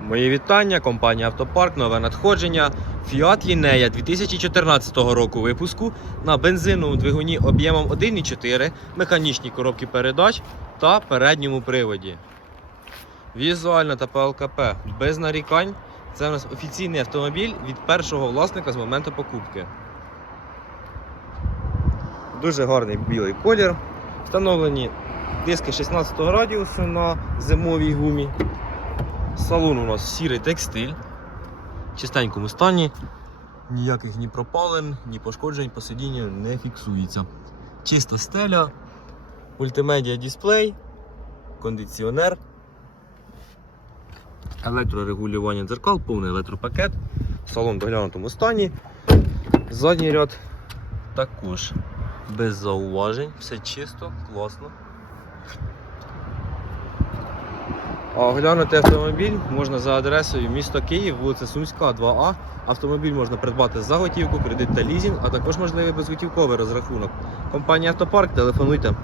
Мої вітання, компанія Автопарк, нове надходження. Fiat Linea 2014 року випуску на бензиновому двигуні об'ємом 1,4, механічній коробці передач та передньому приводі. Візуально та по ЛКП без нарікань. Це у нас офіційний автомобіль від першого власника з моменту покупки. Дуже гарний білий колір. Встановлені диски 16 радіусу на зимовій гумі. Салон у нас сірий текстиль. В чистенькому стані. Ніяких ні пропалин, ні пошкоджень по сидінню не фіксується. Чиста стеля, мультимедіа дисплей, кондиціонер, електрорегулювання дзеркал, повний електропакет, салон в доглянутому стані. Задній ряд також без зауважень, все чисто, класно. Оглянути автомобіль можна за адресою місто Київ, вулиця Сумська, 2А. Автомобіль можна придбати за готівку, кредит та лізінг, а також можливий безготівковий розрахунок. Компанія Автопарк, телефонуйте.